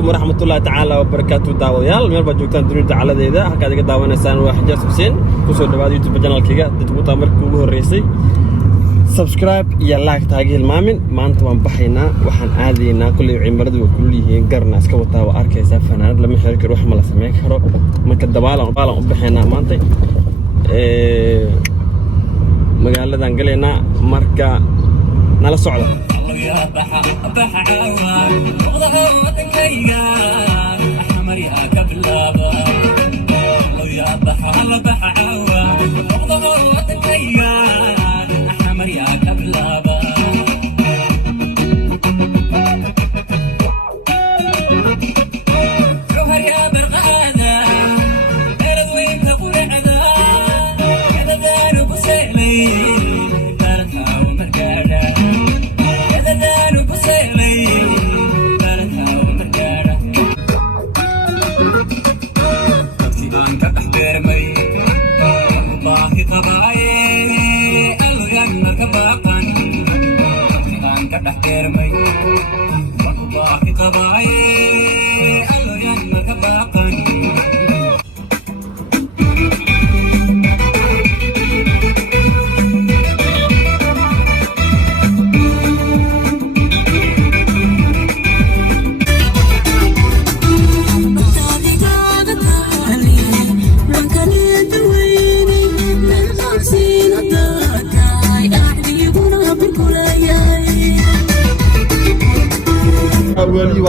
عليكم ورحمة الله تعالى وبركاته داويال مeel baad joogtaan dunida tacaladeeda halkaad iga daawanaysaan waa Xajaas Xuseen ku soo dhawaad YouTube channel-kayga dadku taa markii ugu horeysay subscribe iyo like taagi hilmaamin maanta waan baxaynaa waxaan aadaynaa kulli cimiladu way kulul yihiin garna iska wataa waa arkaysaa fanaanad lama xiri karo wax ma la sameyn karo marka dabaalan u baxaynaa maanta magaaladan galeena marka nala socda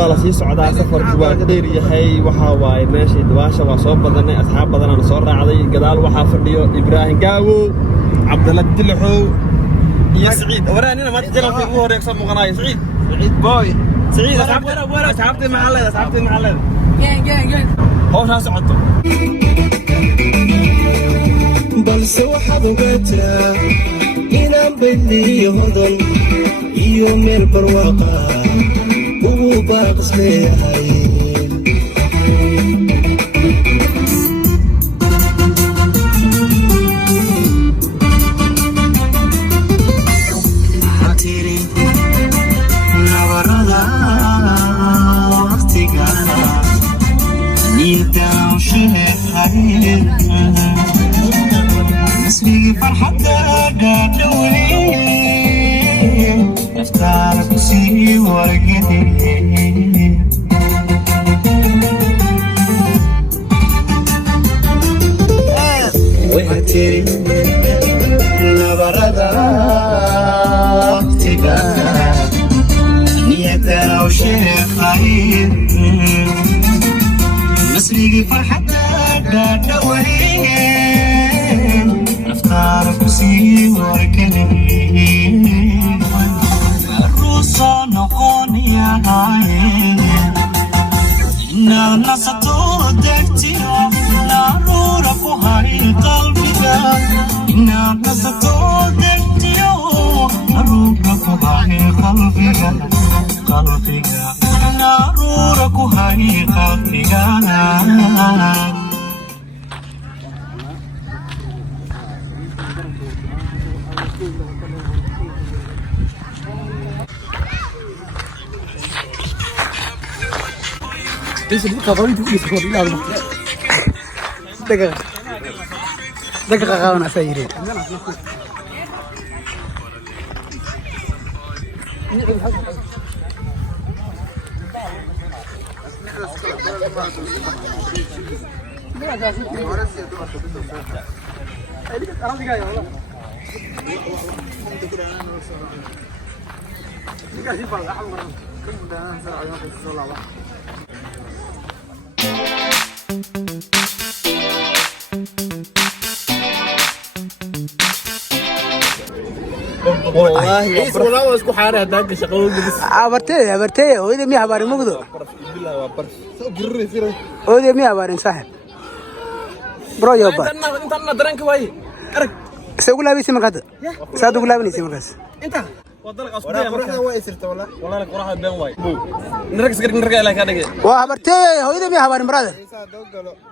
wala sii socdaa safarku waa dheer yahay waxa waay meeshii dabaasha waa soo badanay asxaab badan aan soo raacday gadaal waxa fadhiyo Ibrahim Gaawo Cabdalla Dilxow iyo Saciid waraanina ma jiraan ugu horeeyay muuqanayo Saciid boy Saciid asxaabtay maxalleed gang hawsha socoto balse waxaad ogaataa inaan badiyo hodan iyo meel barwaaqo وباقص ليهاي حتيري نوردا وقتيقانا نيداو شيهاي نسبيقي فرحة دولي افتارك سي ورقتي وحتيري نبردا وقتك نيتا وشيخ خير مسريقي فرحة دولين افتارك سي ورقتي نقول يا عين إننا ستودكتيو نارورك هاي قلبك إننا ستودكتيو نارورك هاي قلبك نارورك هاي قلبك ليش القضاوي تقول يسكر لا دقيقة غاونا سيرين والله واسكو حاره هداك شقو بس عبرتي وإذا مي حباري مقدو بالله وبر سو غري فيرو وإذا مي حباري صاحب برو يوبا انت درنك واي ارك سوق لا بيسي مقاد صادق لا بنيسي مقاس انت ودلك اسكو قرحه واي سرت والله لك قرحه بين واي نرجع لك هذا وحبرتي وإذا مي حباري مراد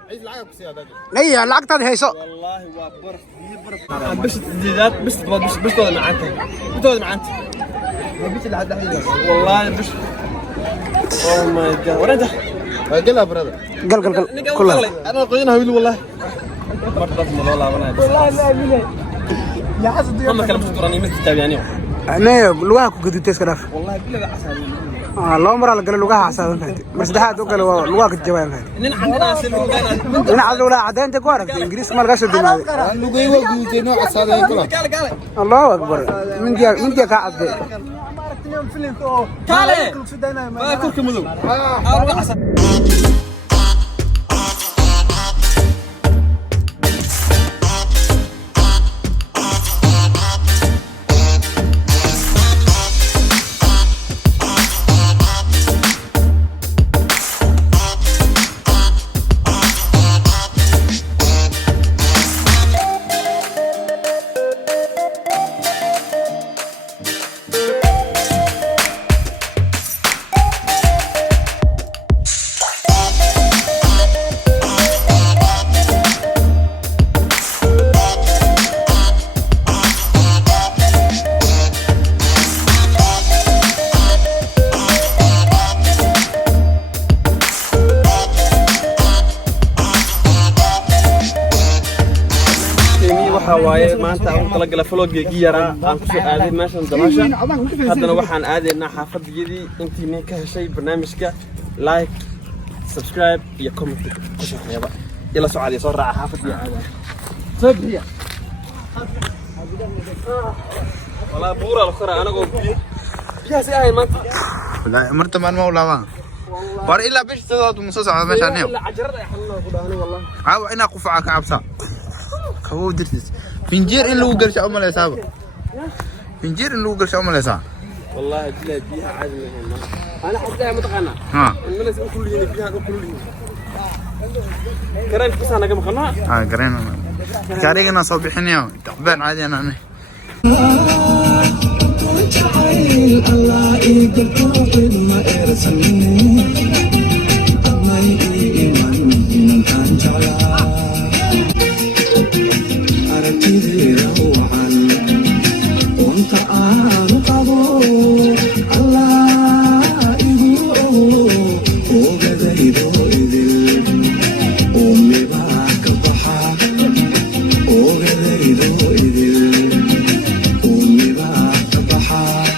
عيد العقب سيادة اي العقد هذه هيسو والله وبرف بس تزيدات بس تود معناتها ما بيش لحد والله بس او ماي جاد ورده قلها برادة قل كلها أنا قينها ويلي والله مرة والله والله يا حسن والله كلام شطراني مستتاب يعني أنا لوها كنت تسكراف والله بلا عسل الله مرة قال لوها عسل فهمت بس ده حد قال لوها الجواب فهمت إننا عندنا سلم أنا عاد ولا عدين تقارب إنجليز ما لقاش الدنيا لوجي وجودي نوع عسل كله الله أكبر من جا كعب كاله ما كل مذوب أروح عسل waaye maanta aan kala galay vlogegii yaraa aan ku soo aaday meeshan Damasha haddana waxaan aadaynaa xaafadiyadii intii ka heshay barnaamijka like subscribe iyo comment ku shaqeeyaba ila socodii soo raaca xaafadii aada soo biya wala buura la qora anagu biyaha si ahay maanta لا مرت ما المولى بار إلا بيش تضاد مصاص على مشان نيو عجرد يا حلنا قداني والله عاو أنا قفعك عبسا كهو درتس فنجير إن لو قرش أمل يسابه فنجير إن لو قرش أمل يسابه والله بلا بيها عادي أنا حتى متقنع ها الناس كلهم بيها كلهم كرين بس أنا كم خلنا كرين كارينا صبيحين يوم تعبان عادي أنا الله يقدر ما ارسلني الله يمن من كان جلا ارتدي روحا وانت قبو الله يقول وقديدو اذل امي باك ضحى وقديدو اذل امي باك ضحى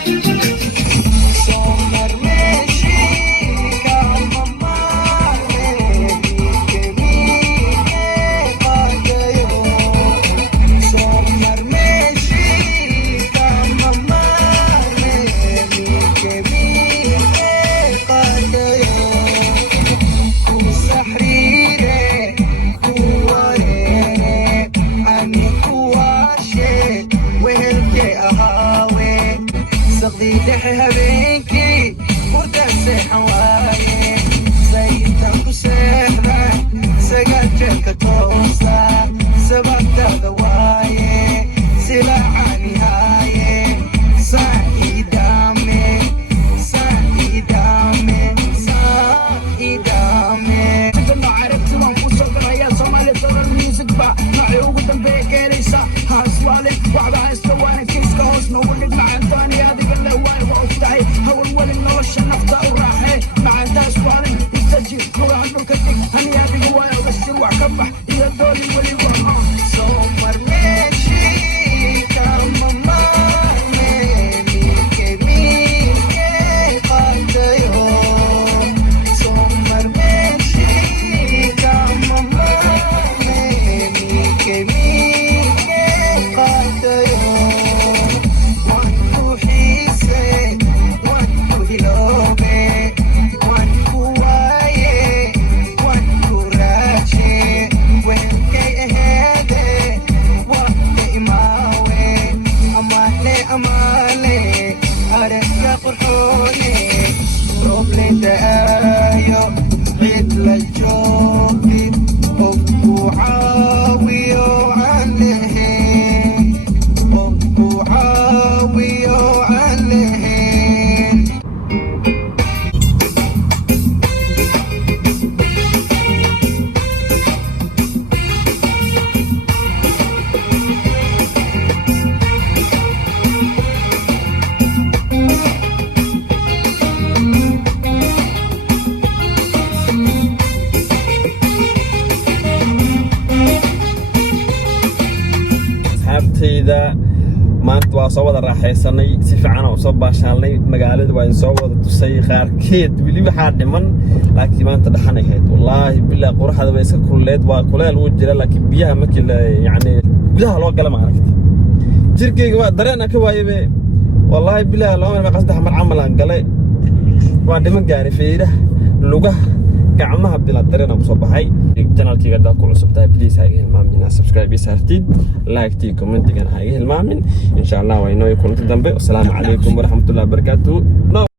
هو الولي نوش النقطة وراحي مع الناس وعلي يستجيب هو عندك هني jeeda maanta waa soo wada raaxaysanay si fiican oo soo baashaanay magaalada waa in soo wada tusay qaarkeed wili waxa dhiman laakiin maanta dhaxanay hayd wallahi billaah quraxda way iska kulleed waa kuleel uu jira laakiin biyaha markii la yani gudaha loo gala ma aragtay jirkeyga waa dareen ka waayay wallahi billaah loo ma qasda mar amal aan galay waa dhiman gaari feeraha lugaha gacmaha bila dareen ku soo baxay channelkiga dadka ku cusub tahay please ha hilmaamin subscribe isartid like tii comment gan ha hilmaamin insha Allah waa inoo kulanti dambe assalamu alaykum wa rahmatullahi wa barakatuh